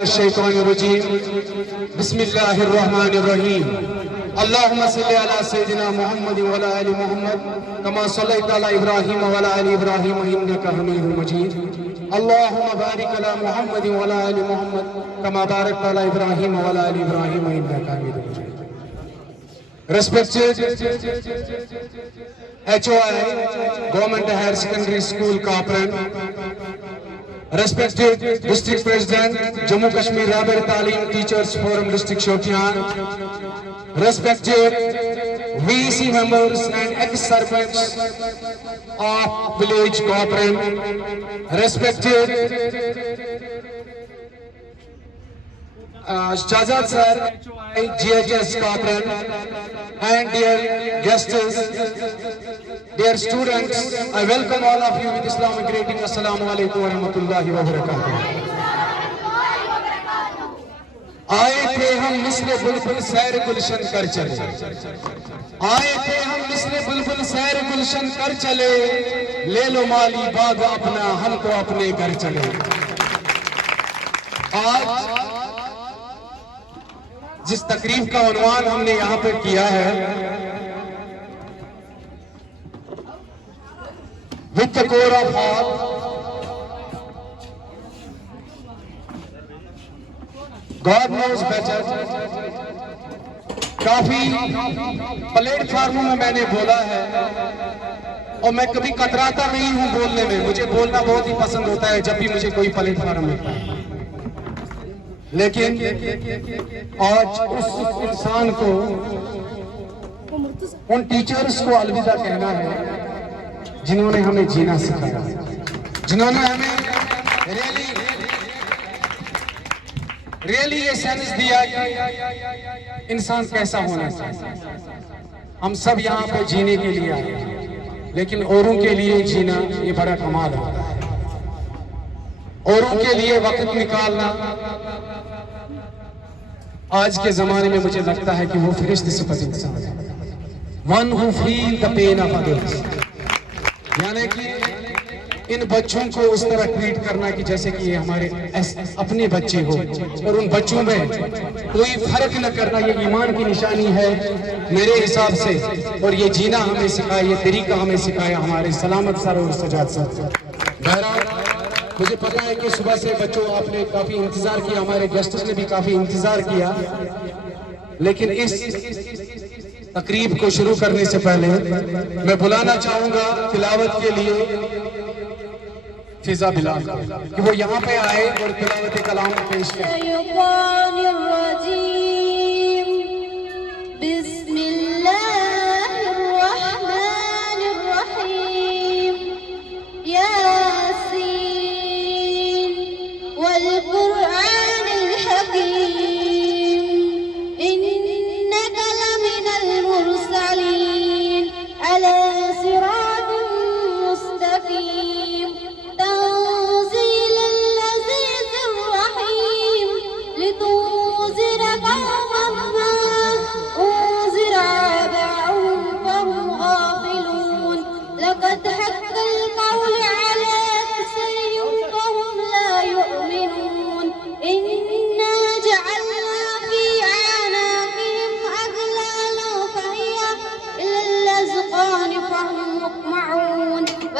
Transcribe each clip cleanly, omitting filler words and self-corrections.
शैतानिर्रजीम बिस्मिल्लाहिर्रहमानिर्रहीम अल्लाहुम्मा सल्लि अला सय्यिदिना मुहम्मद व अला आलि मुहम्मद कमा सल्लैता अला इब्राहीम व अला आलि इब्राहीम इन्नका हमीदुम मजीद अल्लाहुम्मा बारिक अला मुहम्मद व अला आलि मुहम्मद कमा बारकता अला इब्राहीम व अला आलि इब्राहीम इन्नका हमीदुम मजीद। Respected HOI Government Higher Secondary School Kapran, respected District President Jammu Kashmir Raber Talim Teachers Forum District Shopian, respected VC members and ex-servants of village Kapran, respected Shahzad sir, GHS Kapran, and dear guests, dear students, I welcome all of you with Islamic greeting. Assalamu alaikum wa rahmatullahi wa barakatuh. आए थे हम मिस्र बुलबुल सैर गुलशन कर चले, आए थे हम मिस्र बुलबुल सैर गुलशन कर चले, ले लो माली बाग अपना हमको अपने घर चले। आज जिस तकरीब का उन्वान हमने यहाँ पर किया है, with the core of all, God knows better. काफी प्लेटफॉर्मों में मैंने बोला है और मैं कभी कतराता नहीं हूं बोलने में, मुझे बोलना बहुत ही पसंद होता है जब भी मुझे कोई प्लेटफॉर्म मिलता है। लेकिन आज उस इंसान को, उन टीचर्स को अलविदा कहना है जिन्होंने हमें जीना सिखाया, जिन्होंने हमें रियली ये सेंस दिया कि इंसान कैसा होना चाहिए। हम सब यहाँ पे जीने के लिए आए हैं, लेकिन औरों के लिए जीना ये बड़ा कमाल होता है। औरों के लिए वक्त निकालना आज के जमाने में मुझे लगता है कि वो फरिश्ते सिफत इंसान है। One who feel the pain of others, यानी कि इन बच्चों को उस तरह ट्रीट करना कि जैसे कि ये हमारे अपने बच्चे हो, और उन बच्चों में कोई फर्क न करना, ये ईमान की निशानी है मेरे हिसाब से। और ये जीना हमें सिखाया, ये तरीका हमें सिखाया हमारे सलामत सर और सजाद सर। बहरहाल मुझे पता है कि सुबह से बच्चों आपने काफी इंतजार किया, हमारे गेस्ट्स ने भी काफी इंतजार किया, लेकिन इस तकरीब को शुरू करने से पहले मैं बुलाना चाहूंगा तिलावत के लिए फिजा बिलाल कि वो यहाँ पे आए और तिलावत कलाम पेश करें।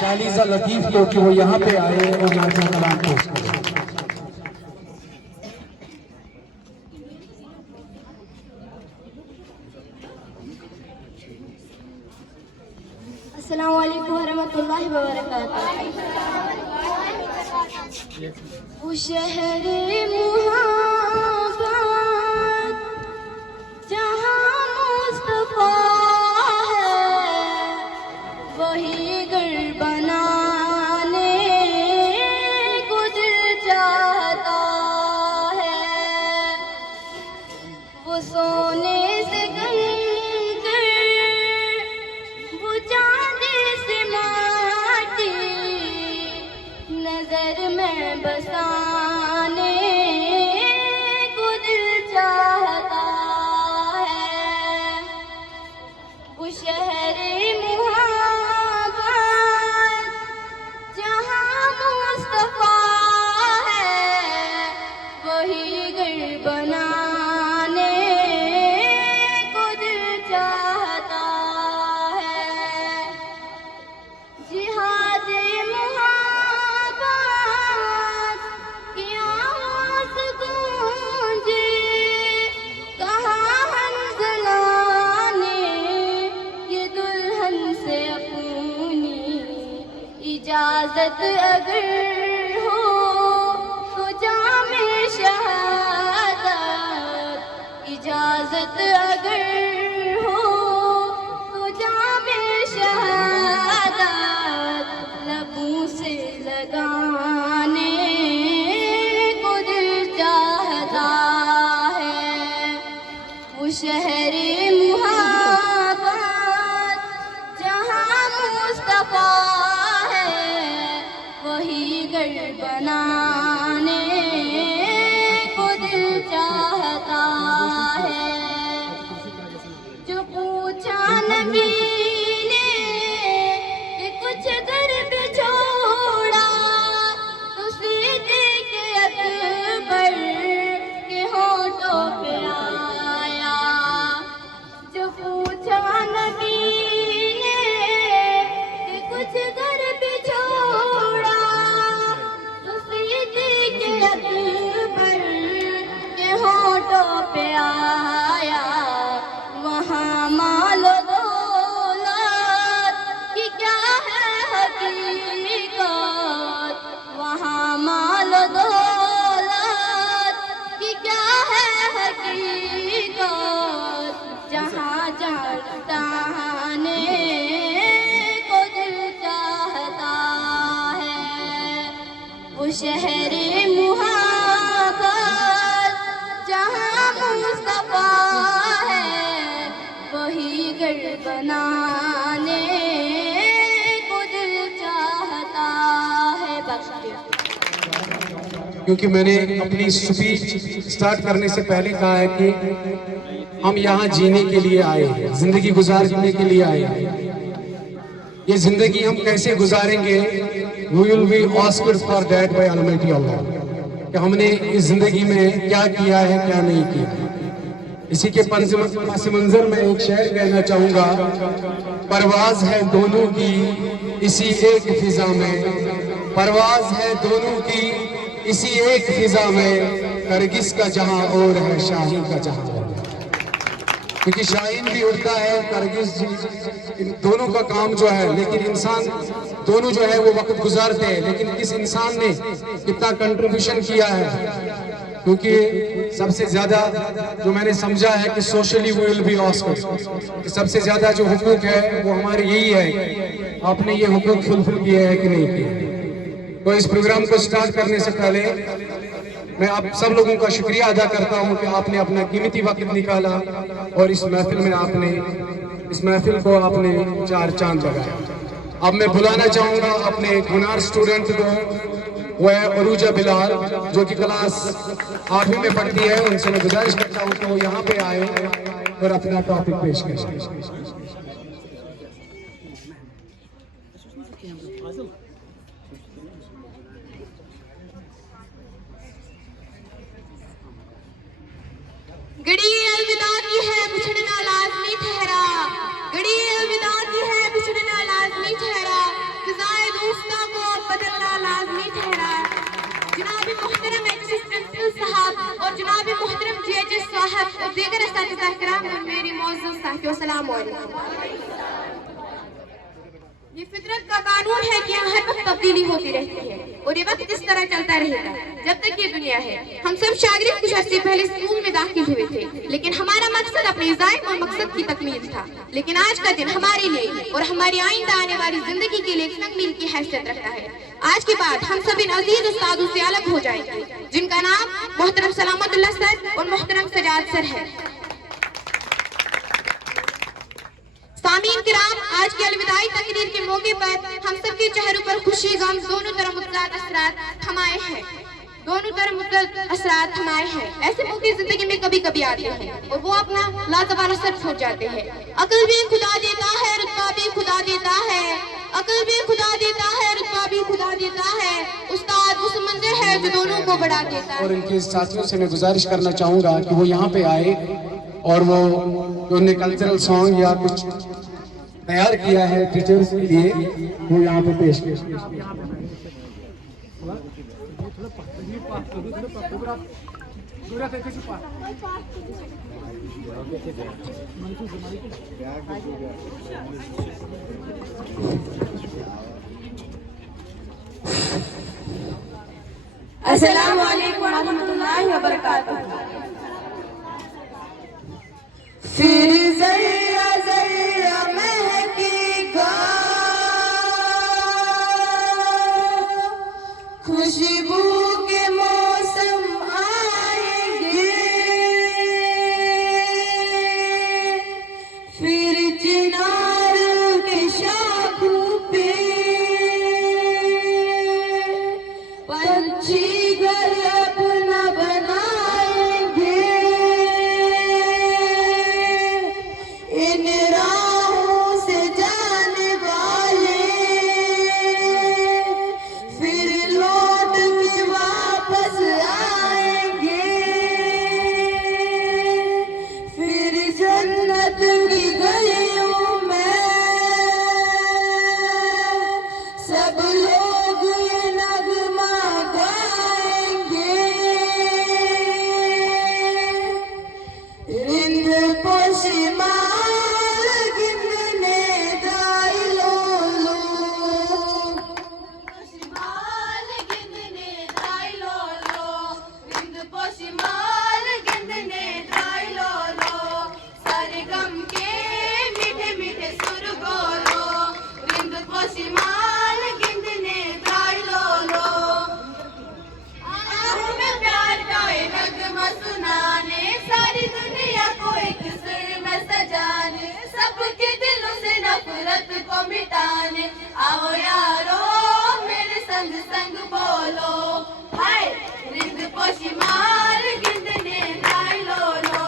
शालीजा लतीफ को कि वो यहाँ पे आए और नाज़िम कलाम पेश करें। अस्सलामु अलैकुम वरहमतुल्लाहि वबरकातुहू। शहर मुहब्बत वो सोने से कंकर, वो चांदी से माटी, नजर में बसाने को दिल चाहता है। वो शहरे मुहब्बत जहाँ मुस्तफा है, वही घर बनाने को दिल चाहता है। जिहाद मुहब्बत की आवाज़ गूंजे, कहाँ हंज़ला ने ये दुल्हन से अपनी इजाज़त अगर हो तो जामे शहादत, इजाज़त अगर हो तो जामे शहादत, लबों से लगाने को दिल चाहता है। वो शहरे मुहब्बत जहाँ मुस्तफा है, वही घर बनाने को दिल चाहता है। जो पूछा नबी ने कि कुछ घर पे छोड़ा, तो सिद्दीक़ अकबर के होठों पे आया। जो पूछा नबी ने कि कुछ घर पे छोड़ा, तो सिद्दीक़ अकबर के होठों पे आया। वहाँ माल दौलत की क्या है हकीकत, वहाँ माल दौलत की क्या है हकीकत, जहाँ जाने को दिल चाहता है। वो शहरे मुहब्बत जहाँ मुस्तफा है, वही घर बनाने को दिल चाहता है। क्योंकि मैंने अपनी स्पीच स्टार्ट करने से पहले कहा है कि हम यहाँ जीने के लिए आए हैं, जिंदगी गुजारने के लिए आए हैं। ये जिंदगी हम कैसे गुजारेंगे, we will be asked for that by Almighty Allah, कि हमने इस जिंदगी में क्या किया है क्या नहीं किया। इसी के पस मंजर में एक शेर कहना चाहूंगा, परवाज है दोनों की इसी एक फिजा में, परवाज है दोनों की इसी एक फिजा में, करगिस का जहां और है शाही का जहां और है। क्योंकि शाहीन भी उड़ता है, करगिस इन दोनों का काम जो है, लेकिन इंसान दोनों जो है वो वक्त गुजारते हैं, लेकिन किस इंसान ने कितना कंट्रीब्यूशन किया है। क्योंकि सबसे ज्यादा जो मैंने समझा है कि socially we will be asked, कि सबसे ज्यादा जो हुकूक है वो हमारे यही है, आपने ये हुकूक फुलफिल किए हैं कि नहीं किए। तो इस प्रोग्राम को स्टार्ट करने से पहले मैं आप सब लोगों का शुक्रिया अदा करता हूं कि आपने अपना कीमती वक्त निकाला और इस महफिल में आपने इस महफिल को आपने चार चांद लगाया। अब मैं बुलाना चाहूंगा अपने गुनार स्टूडेंट को, वो है अरूजा बिलाल, जो कि क्लास 8वीं में पढ़ती है। उनसे मैं गुजारिश करता हूँ कि वो यहाँ पे आए और अपना टॉपिक पेश करें। घड़ी अलविदा की है बिछड़ना लाजमी ठहरा, घड़ी अलविदा की है बिछड़ना लाजमी ठहरा, फिजाए दोस्ता को बदलना लाजमी ठहरा। जनाब मुहतरम एक्सिस प्रिंसिपल साहब और जनाब मुहतरम जेएचएस साहब और दीगर असातिज़ा किराम और मेरी मौजूद साथियों, अस्सलाम वालेकुम। ये फितरत का कानून है कि यहाँ हर वक्त तब्दीली होती रहती है और ये वक्त इस तरह चलता रहेगा जब तक ये दुनिया है। हम सब शागिर्द कुछ अर्से पहले स्कूल में दाखिल हुए थे, लेकिन हमारा मकसद अपने ज़ायम और मकसद की तकमील था। लेकिन आज का दिन हमारे लिए और हमारी आइंदा आने वाली जिंदगी के लिए एक संग मील की हैसियत रखता है। आज के बाद हम सभी अजीज उस्तादों से अलग हो जाएंगे, जिनका नाम मोहतरम सलामतुल्लाह सर और मोहतरम सजाद सर है। सामीन किराम, आज की अलविदाई तकरीर के मौके पर हम सबके चेहरों पर खुशी गम दोनों तरफ मुतलाक असरात थमाए हैं, ऐसे मौके जिंदगी में कभी कभी आते हैं और वो अपना लाजवाब असर छोड़ जाते हैं। अकल भी खुदा देता है, रुतबा भी खुदा देता है, अकल भी खुदा देता है, रुतबा भी खुदा देता है, उस्ताद वो समंदर है जो दोनों को बढ़ा देता है। और इनके साथियों से मैं गुजारिश करना चाहूंगा कि वो यहाँ पे आए और वो उन्होंने कल्चरल सॉन्ग या कुछ तैयार किया है टीचर्स के लिए, वो यहाँ पे पेश किया। अस्सलामु अलैकुम रहमतुल्लाहि व बरकातुहू। फिर ज़र्रा ज़र्रा महकेगा, खुशबू के मौसम आएंगे, फिर चिनार के शाखों पे पंछी घर अपना बनाएंगे, इन राहों से जाने वाले फिर लौट के वापस आएंगे, फिर जन्नत की गलियों में सब लोग ये नगमा गाएंगे, रिंद पोशिमार गिनने दाई लोलो, पोशिमार गिनने दाई लोलो, रिंद पोशिमार गिनने दाई लोलो, सारे गम के मीठे मीठे सुर बोलो, रिंद पोशिमार गिनने दाई लोलो। हमें प्यार का ये नगमा सुनाने, सारी दुनिया को एक सुर में सजाने, सबके दिलों से नफरत को मिटाने, आओ यारो मेरे संग संग बोलो, हाय रिंद पोशिमार गिनने दाई लोलो,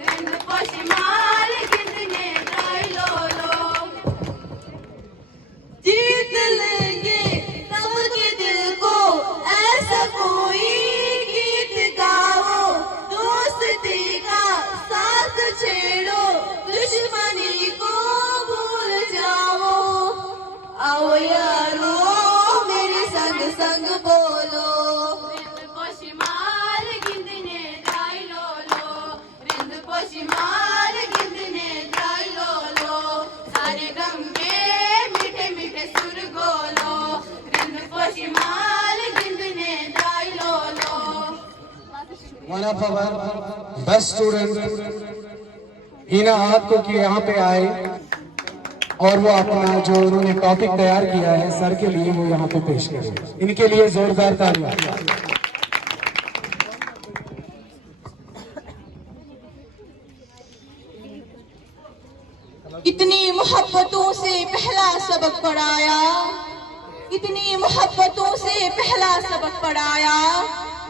रिंद पोशिमार गिनने दाई लोलो। जीत लेंगे सबके दिल को, ऐसा कोई गीत गाओ, दोस्ती का साथ छेड़ो, दुश्मनी को भूल जाओ, आओ यारो मेरे संग संग बोलो, रिंद पोशिमार गिनने दाई लोलो, रिंद पोशिमार गिनने दाई लोलो, सारे गम के मीठे मीठे सुर गोलो, रिंद पोशिमार गिनने दाई लोलो। One of our best student Heena आहत को कि यहाँ पे आए और वो अपना जो उन्होंने टॉपिक तैयार किया है सर के लिए वो यहाँ पे पेश करें। इनके लिए जोरदार तालियां। इतनी मोहब्बतों से पहला सबक पढ़ाया, इतनी मोहब्बतों से पहला सबक पढ़ाया,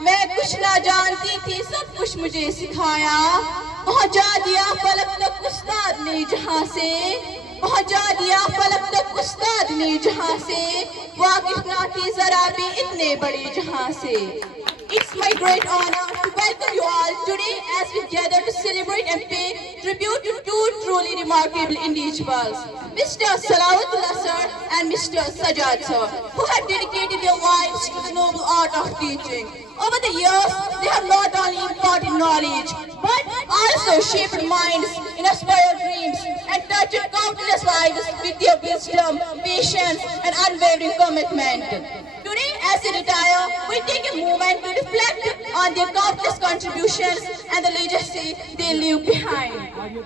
मैं कुछ ना जानती थी सब कुछ मुझे सिखाया, पहुंचा दिया फलक तक उस्ताद ने जहां से, पहुंचा दिया फलक तक उस्ताद ने जहां से, वाकिफ ना थी जरा भी इतने बड़े जहां से। It's my great honor to welcome you all today as we gather to celebrate and pay tribute to two truly remarkable individuals, Mr. Salawatullah sir and Mr. Sajjad sir, who have dedicated their lives to the noble art of teaching. Over the years, they have not only imparted knowledge, but also shaped minds, inspired dreams, and touched countless lives with their wisdom, patience, and unwavering commitment. Today, as they retire, we take a moment to reflect on their countless contributions and the legacy they leave behind.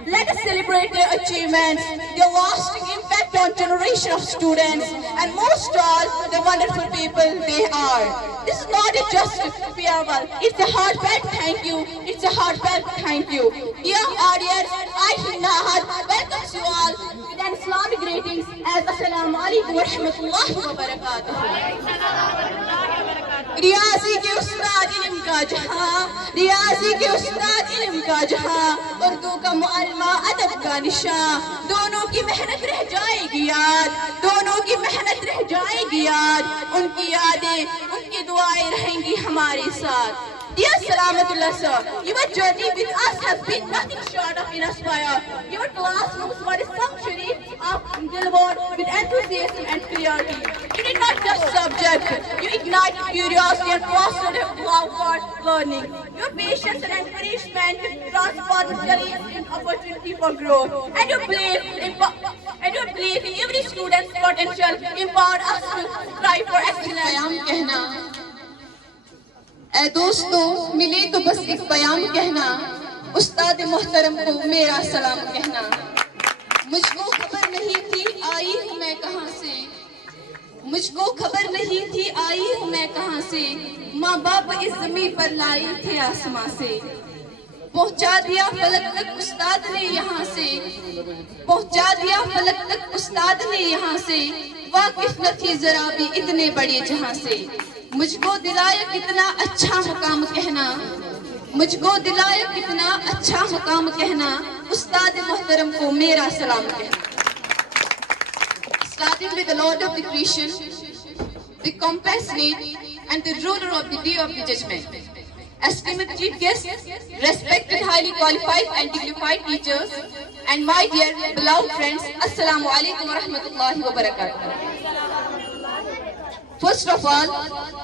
Let us celebrate their achievements, their lasting impact on generation of students, and most of all, the wonderful people they are. This is not just a farewell, it's a heartfelt thank you. It's a heartfelt thank you. Dear audience, I, Hinnahat, welcome you all with an Islamic greetings as Assalamu alaikum wa rahmatullahi wa barakatuh. रियाजी के उस्ताद इल्म का जहां, रियाजी के उस्ताद इल्म का जहां, उर्दू का मुअल्लिमा अदब का निशान, दोनों की मेहनत रह जाएगी याद, दोनों की मेहनत रह जाएगी याद, उनकी यादें, उनकी दुआएं रहेंगी हमारे साथ. Dear Salamatullah sir, your journey with us has been nothing short of inspiring. Your classrooms were a sanctuary of delivered with enthusiasm and clarity. You did not just subject, you ignited curiosity and fostered a love for learning. Your patience and encouragement transformed careers into opportunity for growth. And your belief in every student's potential empowered us to strive for excellence. ऐ दोस्तों, मिले तो बस एक बयान कहना, उस्ताद मोहतरम को मेरा सलाम कहना. मुझको खबर नहीं थी आई हूँ मैं कहाँ से, मुझको खबर नहीं थी आई हूँ मैं कहाँ से, माँ बाप इस ज़मीन पर लाए थे आसमां से. पहुँचा दिया फलक तक उस्ताद ने यहाँ से, पहुँचा दिया फलक तक उस्ताद ने यहाँ से, वाकिफ न थी जरा भी इतने बड़े जहाँ से. मुझको दिलाया कितना अच्छा मुकाम कहना, मुझको दिलाया कितना अच्छा मुकाम कहना, उस्ताद मोहतरम को मेरा सलाम कहना. Starting with the Lord of the creation, the compassionate and the ruler of the day of the judgment. Esteemed chief guests, respected, highly qualified and dignified teachers, and my dear beloved friends, Assalamu alaikum wa rahmatullahi wa barakatuh. First of all,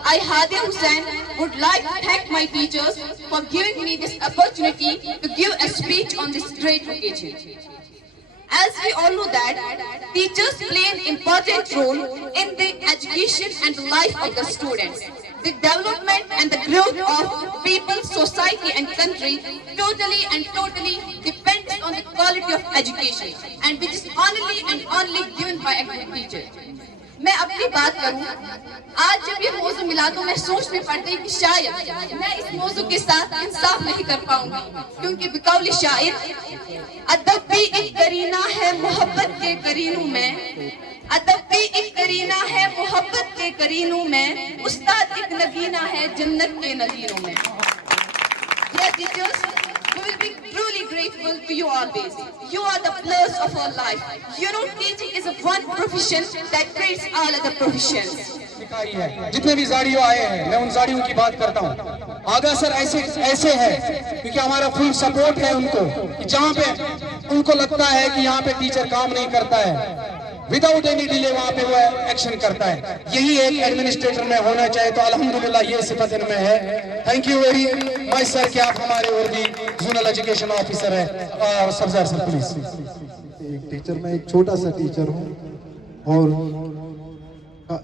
I, Hadia Hussain, would like to thank my teachers for giving me this opportunity to give a speech on this great occasion. As we all know that teachers play an important role in the education and life of the students. The development and the growth of people, society and country totally depends on the quality of education, and which is only given by a good teacher. मैं अपनी बात करूं, आज जब ये मौजू मिला तो मैं सोचने पड़ती कि शायद मैं इस मौजू के साथ इंसाफ नहीं कर पाऊंगी, क्योंकि बिकौली शायर, अदब भी एक करीना है मोहब्बत के करीनों में, अदब भी एक करीना है मोहब्बत के करीनों में, उस्ताद एक नगीना है जन्नत के नगीनों में. Dear teachers, we will be truly grateful to you always. You are the pillars of our life. You know, teaching is a one profession that creates all other professions. जितने भी जाड़ियों आए हैं, मैं उन जाड़ियों की बात करता हूँ. आगा सर ऐसे है क्योंकि हमारा फुल सपोर्ट है उनको, कि जहाँ पे उनको लगता है कि यहाँ पे टीचर काम नहीं करता है, विदाउट एनी डिले वहाँ पे वो एक्शन करता है. यही एक एडमिनिस्ट्रेटर में होना चाहिए. तो अल्हम्दुलिल्लाह ये सिफत इनमें है. Thank you very much sir कि आप हमारे वर्दी जोनल एजुकेशन ऑफिसर है. और सब्जार सर प्लीज. एक टीचर, मैं एक छोटा सा टीचर हूँ और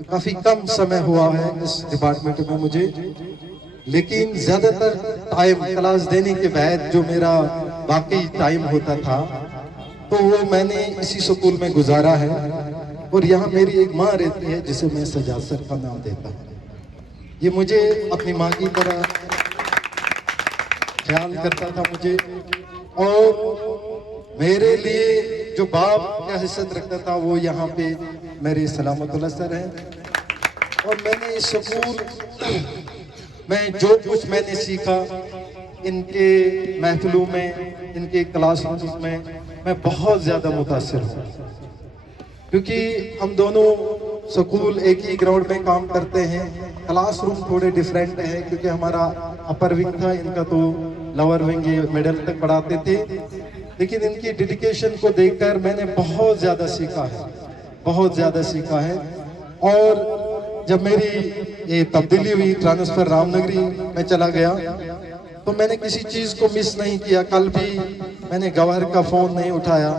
काफी कम समय हुआ है इस डिपार्टमेंट में मुझे, लेकिन ज्यादातर टाइम क्लास देने के बाद जो मेरा बाकी टाइम होता था तो वो मैंने इसी स्कूल में गुजारा है. और यहाँ मेरी एक माँ रहती है जिसे मैं सजाद सर का नाम देता हूँ. ये मुझे अपनी माँ की तरह ख्याल करता था मुझे, और मेरे लिए जो बाप क्या हैसियत रखता था वो यहाँ पे मेरे सलामतुल्लाह सर हैं. और मैंने इस स्कूल में जो कुछ मैंने सीखा इनके महफिलों में, इनके क्लासरूम्स में, मैं बहुत ज़्यादा मुतासिर हूँ. क्योंकि हम दोनों स्कूल एक ही ग्राउंड में काम करते हैं. क्लासरूम थोड़े डिफरेंट हैं क्योंकि हमारा अपर विंग था, इनका तो लोअर विंग मिडिल तक पढ़ाते थे. लेकिन इनकी डेडिकेशन को देखकर मैंने बहुत ज़्यादा सीखा है, बहुत ज़्यादा सीखा है. और जब मेरी ये तब्दीली हुई, ट्रांसफ़र रामनगरी में चला गया, तो मैंने किसी चीज़ को मिस नहीं किया. कल भी मैंने गवर्नर का फ़ोन नहीं उठाया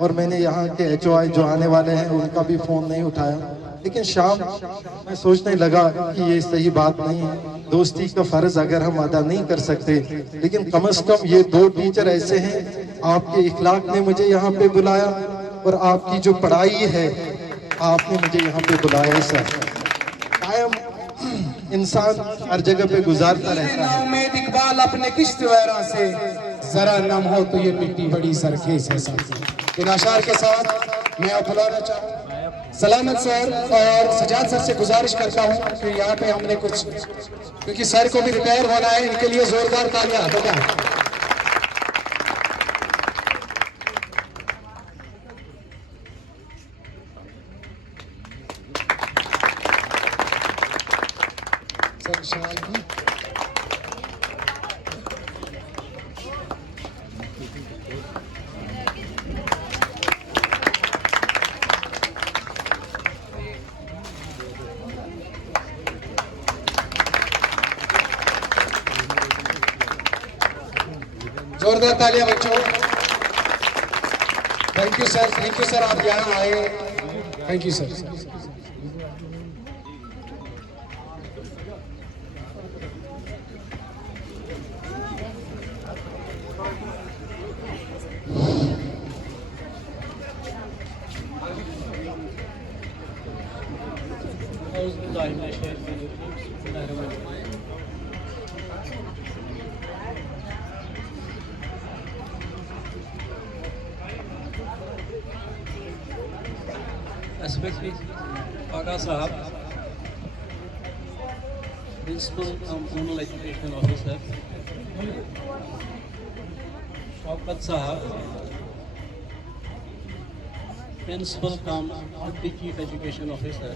और मैंने यहाँ के HOI जो आने वाले हैं उनका भी फ़ोन नहीं उठाया. लेकिन शाम मैं सोचने लगा कि ये सही बात नहीं है। दोस्ती का फर्ज अगर हम अदा नहीं कर सकते, लेकिन कम से कम ये दो टीचर ऐसे हैं, आपके इखलाक ने मुझे यहाँ पे बुलाया और आपकी जो पढ़ाई है आपने मुझे यहाँ पे बुलाया। सर कायम इंसान हर जगह पे गुजारता रहता है। उम्मीद इकबाल अपने किश्त वैरा से जरा नम हो तो ये मिट्टी बड़ी सरखेज है। इन अशार के साथ मैं आप बुलाना चाहूँ सलामत सर और सजाद सर से गुजारिश करता हूँ कि यहाँ पे हमने कुछ, क्योंकि सर को भी रिटायर होना है, इनके लिए जोरदार तालियां। बेटा सर शांति जोरदार तालियां बच्चों। थैंक यू सर, आप यहाँ आए। Thank you sir. Aga Sahab, Principal Communal Education Officer, Shaukat Sahab, Principal Deputy Chief Education Officer,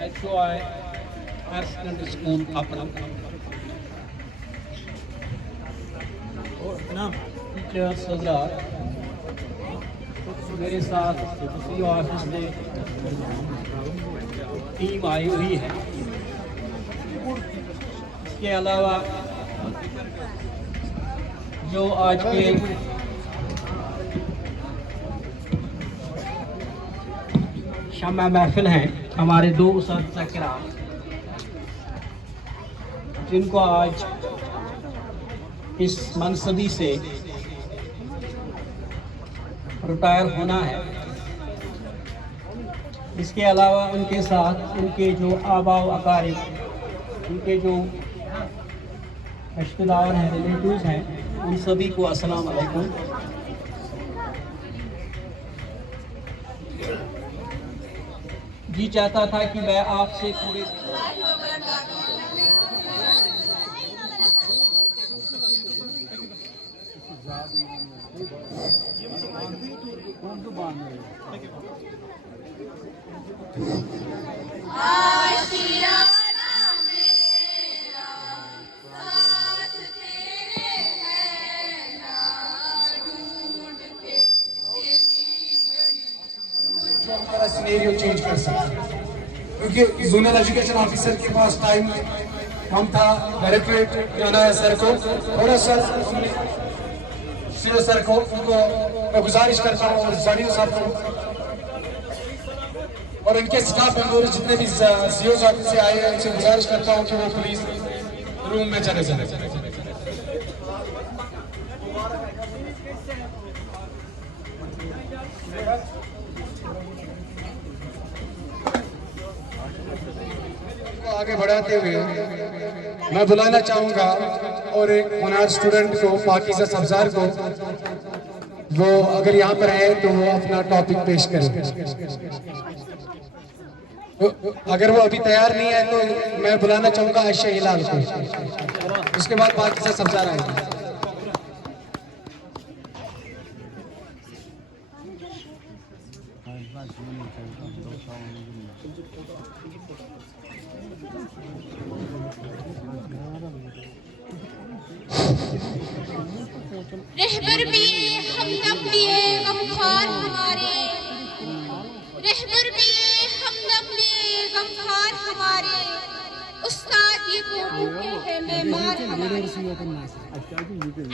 HOI Higher Secondary School Apna, Teachers Hazrat, मेरे साथ सी ऑफिस में टीम आई हुई है। इसके अलावा जो आज के शम्मा महफिल हैं, हमारे दो उस्ताद किराम जिनको आज इस मनसबी से रिटायर होना है। इसके अलावा उनके साथ उनके जो आबा व अकारिब, उनके जो रिश्तेदार हैं, रिलेटिव्स हैं, उन सभी को अस्सलाम वालेकुम। जी चाहता था कि मैं आपसे पूरे सिनेरियो चेंज कर सकते, क्योंकि जोनल एजुकेशन ऑफिसर के पास टाइम कम था। डायरेक्टरेट जाना है सर को, थोड़ा सा सीओ सर को, उनको मैं गुजारिश करता हूँ, और जानियो साहब को और इनके स्टाफ मेंबर जितने भी सीओ ऑफिस से आए हैं, उनसे गुजारिश करता हूँ कि वो प्लीज रूम में चले जाए। आगे बढ़ाते हुए मैं बुलाना चाहूंगा और एक होनहार स्टूडेंट को, पाकीज़ा सब्ज़ार को, वो अगर यहाँ पर है तो वो अपना टॉपिक पेश करें। अगर वो अभी तैयार नहीं है तो मैं बुलाना चाहूंगा आयशा हिलाल को, उसके बाद पाकीज़ा सब्ज़ार आएगी। रहबर भी हमदम भी गमखार हमारे, रहबर भी हमदम भी गमखार हमारे, उस्ताद ये को है मेहमान हमारे।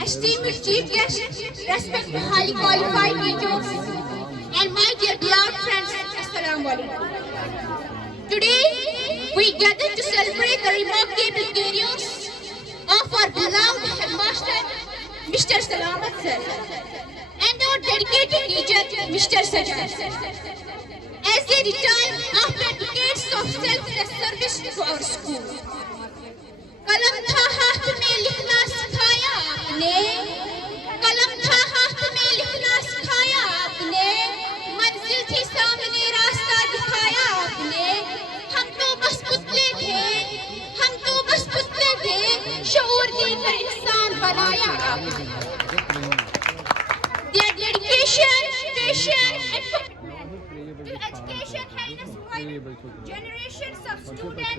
Esteemed chief guests, respected highly qualified teachers, and my dear friends, Assalamu alaikum. Today, we gather to celebrate the remarkable careers of our beloved headmaster, Mr. Salamat sir, and our dedicated teacher, Mr. Sajjad, as they retire after decades of selfless service to our school. कलम था हाथ में लिखना सिखाया आपने, कलम था हाथ में लिखना सिखाया आपने, मंजिल थी सामने रास्ता दिखाया आपने। हम तो बस पुतले थे, हम तो बस पुतले थे, शऊर देकर इंसान बनाया आपने। Their dedication, passion and to education has inspired generations of students,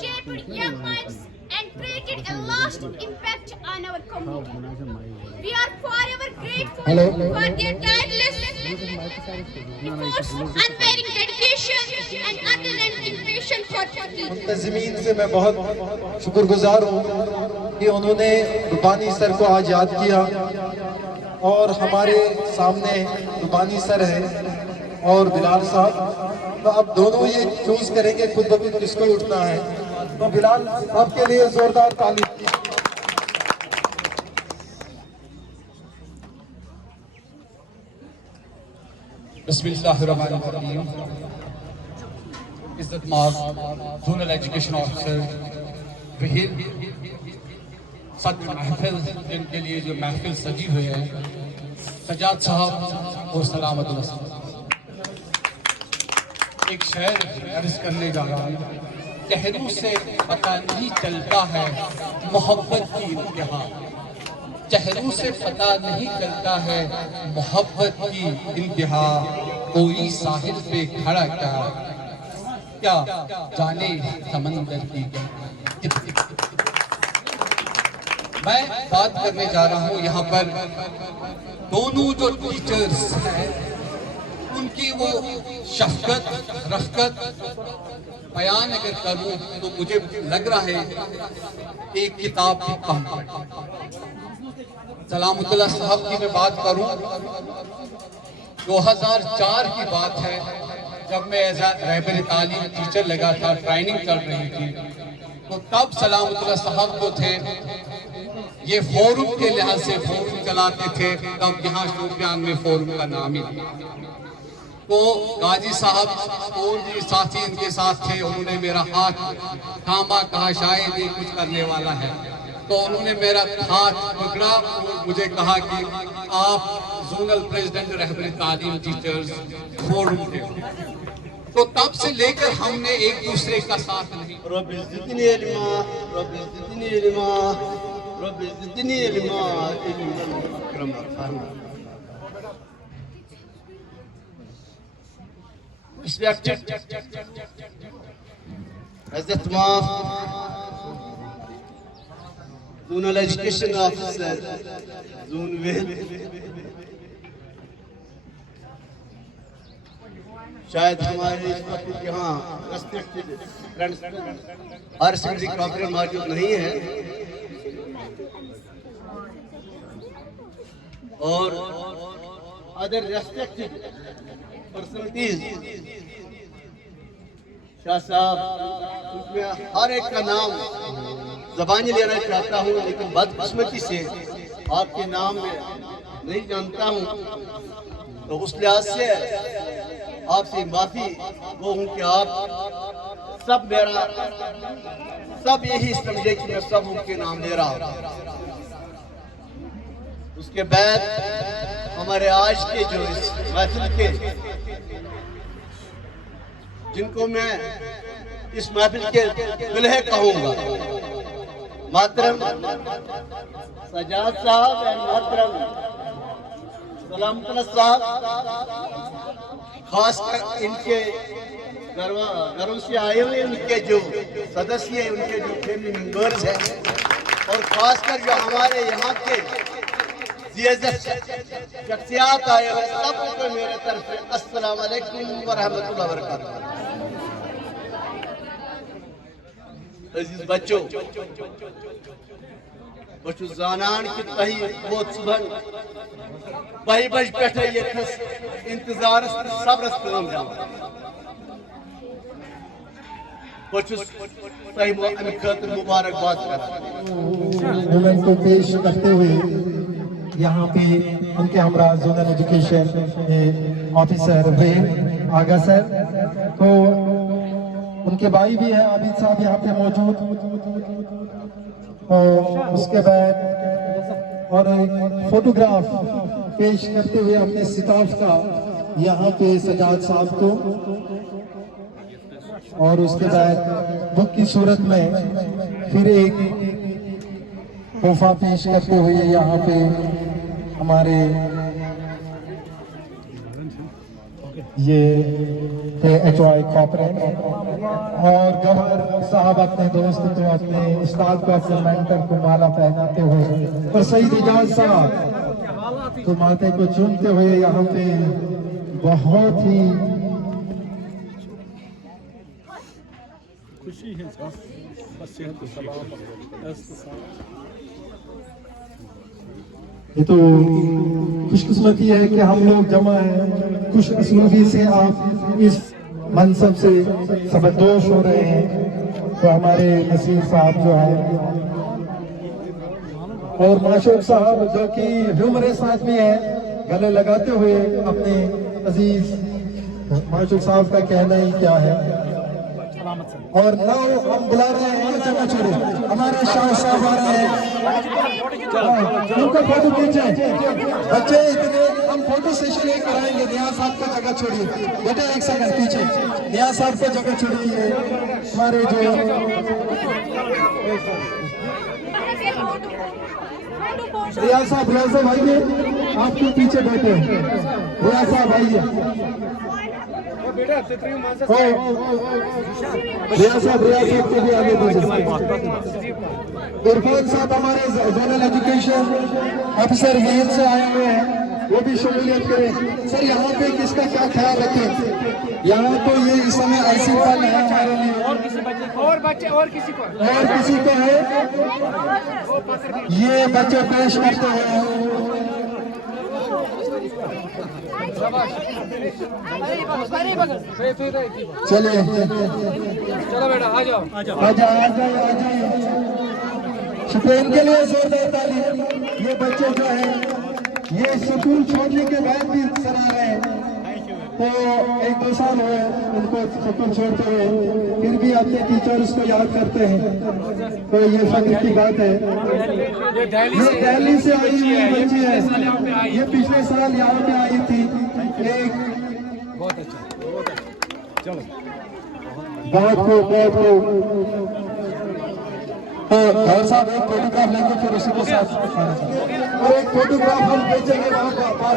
shaped young minds and created a lasting impact on our community. We are forever grateful for their tireless efforts, unwavering dedication and unrelenting passion for teaching. मुंतज़मीन से मैं बहुत शुक्रगुजार हूँ कि उन्होंने रुबानी sir को आज याद किया और हमारे सामने रुबानी सर हैं और बिलाल साहब, तो अब दोनों ये चूज करेंगे खुद ब खुद किसको उठना है। तो बिलाल आपके लिए जोरदार ताली। बिस्मिल्लाहिर्रहमानिर्रहीम। इज्जत माफ जोनल एजुकेशन ऑफिसर वहीर सद महफिल, जिनके लिए जो महफिल सजी हुई है, सजाद साहब और सलामतुल्लाह साहब, एक शेर अर्ज करने जा रहा हूँ। चेहरों से पता नहीं चलता है मोहब्बत की इंतहा, चेहरों से पता नहीं चलता है मोहब्बत की इंतहा। कोई साहिल पे खड़ा क्या जाने समंदर की। मैं बात करने जा रहा हूँ यहाँ पर दोनों जो टीचर्स हैं, उनकी वो शफकत रफकत बयान अगर करूं तो मुझे लग रहा है एक किताब भी कम। सलामुल्लाह साहब की मैं बात करूं, 2004 की बात है, जब मैं एज रहबर तालीम टीचर लगा था, ट्रेनिंग चल रही थी, तो तब सलामुल्लाह साहब जो थे ये फोरम के लिहाज से फोरम चलाते थे। तब यहाँ शोपियान में फोरम का नाम ही था। तो गाजी साहब और भी साथी इनके साथ थे, उन्होंने मेरा हाथ थामा, कहा शायद ये कुछ करने वाला है। तो उन्होंने मेरा हाथ पकड़ा और मुझे कहा कि आप जोनल प्रेसिडेंट रहबर तालीम टीचर्स फोरम के। तो तब से लेकर हमने एक दूसरे का साथ नहीं। Respected Hazrat Maaf, Zonal Education Officer, Zone Will, शायद हमारे इस वक्त यहाँ रेस्पेक्टेड फ्रेंड्स हर सेकेंडरी कॉपरेट मौजूद नहीं है, और अदर रेस्पेक्टेड पर्सनैलिटीज शाह साहब, उसमें हर एक का नाम ज़बानी लेना चाहता हूँ, लेकिन बदकिस्मती से आपके नाम में नहीं जानता हूँ। तो उस लिहाज से आपसे माफ़ी वो हूँ कि आप सब मेरा सब यही समझे कि मैं सब उनके नाम ले रहा हूँ। उसके बाद हमारे आज के जो इस महफिल के जिनको मैं इस महफिल के दुल्हे कहूँगा, मोहतरम सजाद साहब और मोहतरम सलामतुल्लाह साहब, खासकर इनके घरों से आए हुए उनके जो सदस्य हैं, उनके जो फैमिली मेंबर्स हैं, और खासकर जो हमारे यहाँ के शख्सियात आए हुए सबको मेरे तरफ से अस्सलाम वालेकुम व रहमतुल्लाहि व बरकातहू। अजीज बच्चों, बस जानान कि तही वोत सुबह 5 बजे पे ये इंतजार सब्रस काम अमे खतर मुबारकबाद कर मूवमेंट को पेश करते हुए यहाँ पे उनके हमरा जोनल एजुकेशन ऑफिसर वेल आगा सर, तो उनके भाई भी है आबिद साहब यहाँ पे मौजूद, और उसके बाद और एक फोटोग्राफ पेश करते हुए अपने स्टाफ का यहाँ पे सजाद साहब को, और उसके बाद बुक की सूरत में फिर एक तोहफा पेश करते हुए यहाँ पे हमारे ये HY कॉर्पोरेट और गवर्नर साहब अपने दोस्त को, अपने उस्ताद को, अपने मेंटर को माला पहनाते हुए, और सईद इजाज साहब तो माथे को चूमते हुए यहाँ पे बहुत ही खुशी है। ये तो खुशकिस्मती है कि हम लोग जमा हैं, खुशकिस्मती से आप इस मनसब से सबदोश हो रहे हैं। तो हमारे नसीर साहब जो है और माशूक साहब जो कि हमारे साथ में है, गले लगाते हुए अपने अजीज माशूक साहब का कहना ही क्या है। और ना हम बुला रहे हैं जगह छोड़े, हमारे शाह साहब आ रहे हैं, उनका फोटो खींचे बच्चे, इतने हम फोटो सेशन एक कराएंगे। नियाज साहब को जगह छोड़िए बेटा, एक सेकंड पीछे, नियाज साहब को जगह छोड़िए। हमारे जो रियाज साहब आइए, आपके पीछे बैठे रियाज साहब आइए। रियासत के भी आगे इरफान साहब हमारे जोनल एजुकेशन ऑफिसर वेल से आए हुए हैं, वो भी शमूलियत करें। सर यहाँ पे किसका क्या ख्याल रखें, यहाँ तो ये इस समय ऐसी पल है हमारे लिए, और किसी को है ये बच्चे पेश करते हैं। चलिए चलो बेटा आ जाओ आ जाइए। शुक्रिया इनके लिए जोरदार ताली। ये बच्चे जो है ये स्कूल छोड़ने के बाद भी सर आ रहे हैं, तो 1-2 साल हुए उनको स्कूल छोड़ते हुए, फिर भी अपने टीचर्स को याद करते हैं, तो ये फख्र की बात है। ये दिल्ली से आई हुई बच्ची है, ये पिछले साल यहाँ पे आई थी। एक बहुत अच्छा, चलो बहुत को तो और साहब एक फोटोग्राफ लेंगे, फिर उसी के साथ और एक फोटोग्राफ हम भेजेंगे वहाँ पर।